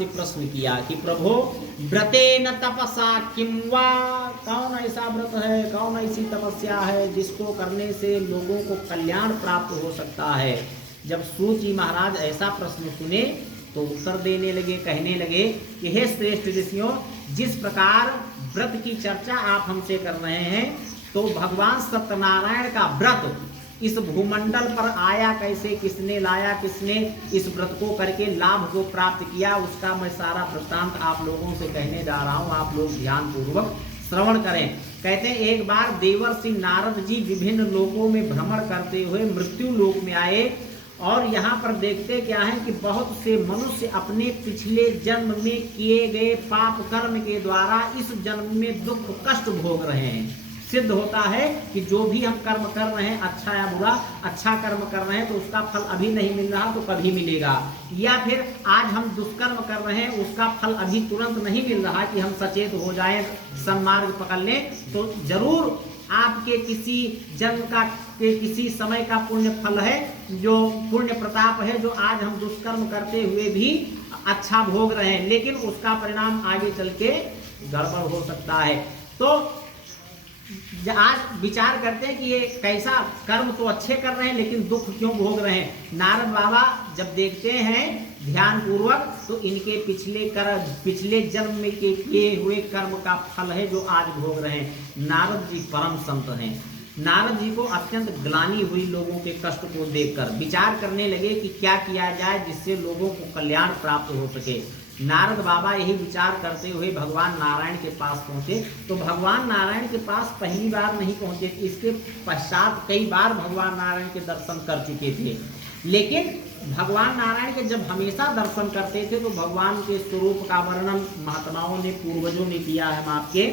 से प्रश्न किया कि प्रभो व्रतेन तपसा किम वा, कौन ऐसा व्रत है, कौन ऐसी तपस्या है जिसको करने से लोगों को कल्याण प्राप्त हो सकता है। जब सूत जी महाराज ऐसा प्रश्न सुने तो उत्तर देने लगे, कहने लगे कि हे श्रेष्ठ ऋषियों, जिस प्रकार व्रत की चर्चा आप हमसे कर रहे हैं, तो भगवान सत्यनारायण का व्रत इस भूमंडल पर आया कैसे, किसने लाया, किसने इस व्रत को करके लाभ जो प्राप्त किया, उसका मैं सारा वृत्तांत आप लोगों से कहने जा रहा हूँ। आप लोग ध्यान पूर्वक श्रवण करें। कहते हैं एक बार देवर्षि नारद जी विभिन्न लोकों में भ्रमण करते हुए मृत्यु लोक में आए और यहाँ पर देखते क्या है कि बहुत से मनुष्य अपने पिछले जन्म में किए गए पाप कर्म के द्वारा इस जन्म में दुख कष्ट भोग रहे हैं। सिद्ध होता है कि जो भी हम कर्म कर रहे हैं, अच्छा या बुरा, अच्छा कर्म कर रहे हैं तो उसका फल अभी नहीं मिल रहा तो कभी मिलेगा, या फिर आज हम दुष्कर्म कर रहे हैं उसका फल अभी तुरंत नहीं मिल रहा कि हम सचेत हो जाएं, सन्मार्ग पकड़ लें, तो जरूर आपके किसी जन्म का के किसी समय का पुण्य फल है, जो पुण्य प्रताप है, जो आज हम दुष्कर्म करते हुए भी अच्छा भोग रहे हैं, लेकिन उसका परिणाम आगे चल के गड़बड़ हो सकता है। तो आज विचार करते हैं कि ये कैसा कर्म तो अच्छे कर रहे हैं लेकिन दुख क्यों भोग रहे हैं। नारद बाबा जब देखते हैं ध्यान पूर्वक तो इनके पिछले जन्म में किए हुए कर्म का फल है जो आज भोग रहे हैं। नारद जी परम संत हैं। नारद जी को अत्यंत ग्लानि हुई लोगों के कष्ट को देखकर। विचार करने लगे कि क्या किया जाए जिससे लोगों को कल्याण प्राप्त हो सके। नारद बाबा यही विचार करते हुए भगवान नारायण के पास पहुंचे। तो भगवान नारायण के पास पहली बार नहीं पहुंचे, इसके पश्चात कई बार भगवान नारायण के दर्शन कर चुके थे, लेकिन भगवान नारायण के जब हमेशा दर्शन करते थे तो भगवान के स्वरूप का वर्णन महात्माओं ने, पूर्वजों ने किया है आपके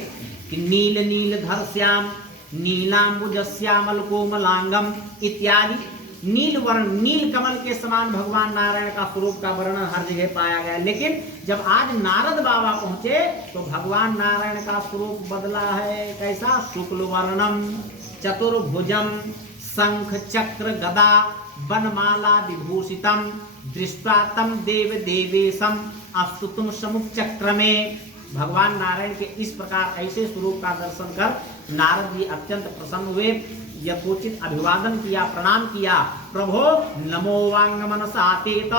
कि नील नील धर श्याम नीलांबुज श्यामल कोमलांगम इत्यादि नील वर्ण, नील कमल के समान भगवान नारायण का स्वरूप का वर्णन हर जगह पाया गया। लेकिन जब आज नारद बाबा पहुंचे तो भगवान नारायण का स्वरूप बदला है। कैसा? शुक्ल वर्णम चतुर्भुजम शंख चक्र गदा वनमाला विभूषितम दृष्ट्वा तम देव देवेशम अस्तुतुम समुपचक्रमे। भगवान नारायण के इस प्रकार ऐसे स्वरूप का दर्शन कर नारद जी अत्यंत प्रसन्न हुए। यथोचित अभिवादन किया, प्रणाम किया। प्रभो नमो वांग मनसातेत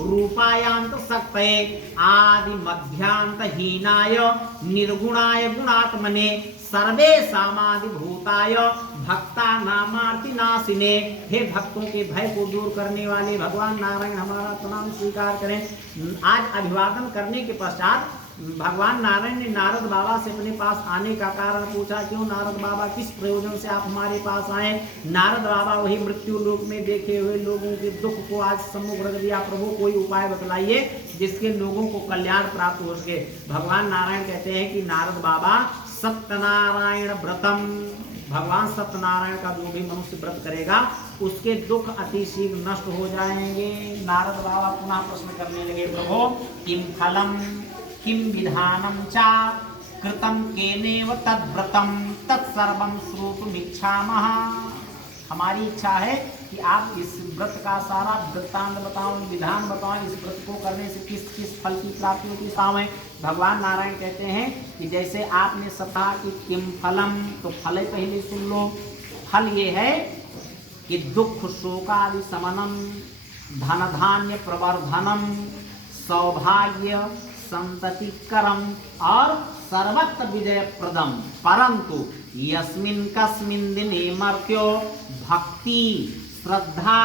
रूपायांत सक्तये आदि मध्यांत हीनाय निर्गुणाय गुणात्मने सर्वे सामादि भूताय भक्ता नामार्ति नाशिने। हे भक्तों के भय को दूर करने वाले भगवान नारायण हमारा प्रणाम स्वीकार करें। आज अभिवादन करने के पश्चात भगवान नारायण ने नारद बाबा से अपने पास आने का कारण पूछा। क्यों नारद बाबा, किस प्रयोजन से आप हमारे पास आए? नारद बाबा वही मृत्यु लोक में देखे हुए लोगों के दुख को आज सम्मुख रख दिया। प्रभु कोई उपाय बतलाइए जिसके लोगों को कल्याण प्राप्त हो सके। भगवान नारायण कहते हैं कि नारद बाबा सत्यनारायण व्रतम, भगवान सत्यनारायण का जो भी मनुष्य व्रत करेगा उसके दुख अति शीघ्र नष्ट हो जाएंगे। नारद बाबा पुनः प्रश्न करने लगे, प्रभो किम फलम किम विधानम चा कृतम केनेव तद्व्रतम तत्सर्वं श्रोतुमिच्छामः। हमारी इच्छा है कि आप इस व्रत का सारा वृत्तांत बताओ, विधान बताओ, इस व्रत को करने से किस किस फल की प्राप्ति होती है। भगवान नारायण कहते हैं कि जैसे आपने सता कि किम फलम, तो फल पहले सुन लो। फल ये है कि दुख शोकादि समनम धन धान्य प्रवर्धनम सौभाग्य संततिकरम और सर्वत्र विजय प्रदम। परंतु यस्मिन् कस्मिन् दिने मर्त्यो भक्ति श्रद्धा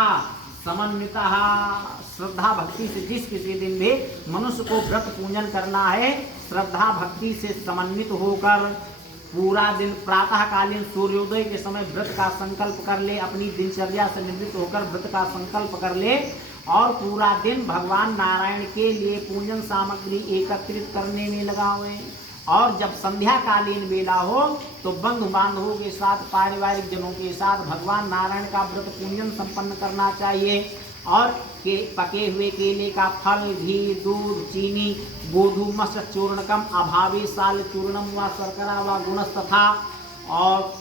समन्वितः। श्रद्धा भक्ति से जिस किसी दिन भी मनुष्य को व्रत पूजन करना है, श्रद्धा भक्ति से समन्वित होकर पूरा दिन प्रातःकालीन सूर्योदय के समय व्रत का संकल्प कर ले, अपनी दिनचर्या से निवृत्त होकर व्रत का संकल्प कर ले और पूरा दिन भगवान नारायण के लिए पूजन सामग्री एकत्रित करने में लगा हुए। और जब संध्या कालीन बेला हो तो बंधु बांधवों के साथ, पारिवारिक जनों के साथ भगवान नारायण का व्रत पूजन संपन्न करना चाहिए। और के पके हुए केले का फल, घी, दूध, चीनी, गोधूमस्य चूर्णकम अभावी साल चूर्णम व शर्करा व गुणस्तथा और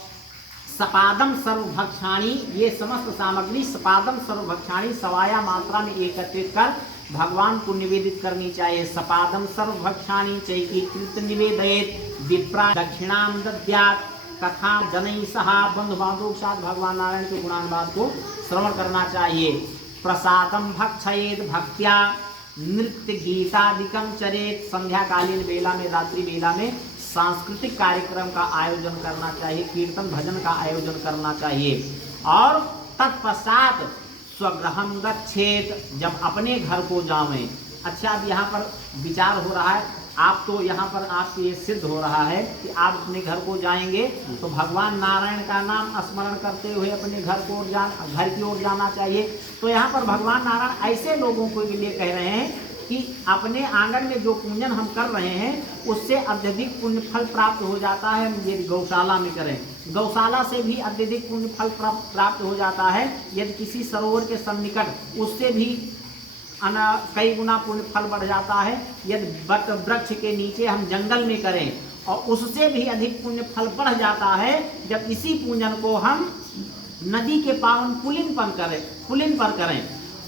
सपादम सर्वभक्षाणी, ये समस्त सामग्री सपादम सर्वभक्षाणी सवाया मात्रा में एकत्रित कर भगवान को निवेदित करनी चाहिए। सपादम सर्वभक्षाणी चैकीकृत निवेदयेत विप्रा दक्षिणाम दद्यात् कथा जनई सहा। बंधु बांधवों के साथ भगवान नारायण के गुणानुवाद को श्रवण करना चाहिए। प्रसादम भक्षयेत भक्त्या नृत्य गीतादिकम चरेत। संध्याकालीन बेला में, रात्रि बेला में सांस्कृतिक कार्यक्रम का आयोजन करना चाहिए, कीर्तन भजन का आयोजन करना चाहिए। और तत्पश्चात स्वगृहम गच्छेत, जब अपने घर को जावें। अच्छा, अब यहाँ पर विचार हो रहा है, आप तो यहाँ पर आपके ये सिद्ध हो रहा है कि आप अपने घर को जाएंगे तो भगवान नारायण का नाम स्मरण करते हुए अपने घर की ओर जाना चाहिए। तो यहाँ पर भगवान नारायण ऐसे लोगों को लिए कह रहे हैं कि अपने आंगन में जो पूजन हम कर रहे हैं उससे अत्यधिक पुण्य फल प्राप्त हो जाता है। यदि गौशाला में करें, गौशाला से भी अत्यधिक पुण्य फल प्राप्त हो जाता है। यदि किसी सरोवर के सन्निकट, उससे भी कई गुना पुण्य फल बढ़ जाता है। यदि वट वृक्ष के नीचे हम जंगल में करें और उससे भी अधिक पुण्य फल बढ़ जाता है जब इसी पूजन को हम नदी के पावन पुलिन पर करें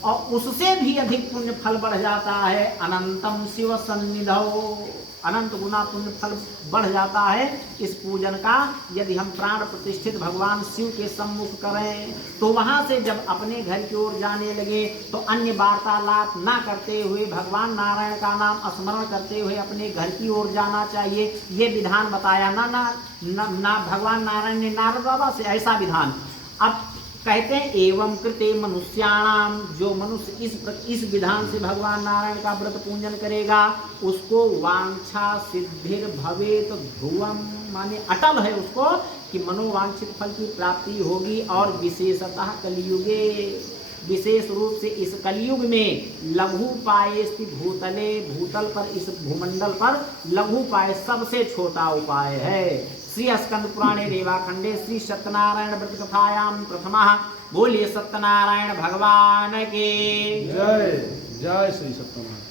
और उससे भी अधिक पुण्य फल बढ़ जाता है। अनंतम शिव सन्निधौ, अनंत गुना पुण्य फल बढ़ जाता है इस पूजन का। यदि हम प्राण प्रतिष्ठित भगवान शिव के सम्मुख करें तो वहाँ से जब अपने घर की ओर जाने लगे तो अन्य वार्तालाप ना करते हुए भगवान नारायण का नाम स्मरण करते हुए अपने घर की ओर जाना चाहिए। ये विधान बताया ना भगवान नारायण ने नारद बाबा से, ऐसा विधान। अब कहते हैं एवं कृते मनुष्याणाम, जो मनुष्य इस विधान से भगवान नारायण का व्रत पूजन करेगा उसको वांछा सिद्धिर भवेत ध्रुवम, माने अटल है उसको कि मनोवांछित फल की प्राप्ति होगी। और विशेषतः कलियुगे, विशेष रूप से इस कलियुग में लघुपायेस्ति भूतले, भूतल पर, इस भूमंडल पर लघुपाय सबसे छोटा उपाय है। श्री स्कंद पुराणे रेवाखंडे श्री सत्यनारायण व्रत कथायाम प्रथमा। बोलिए सत्यनारायण भगवान के जय। जय श्री सत्यनारायण।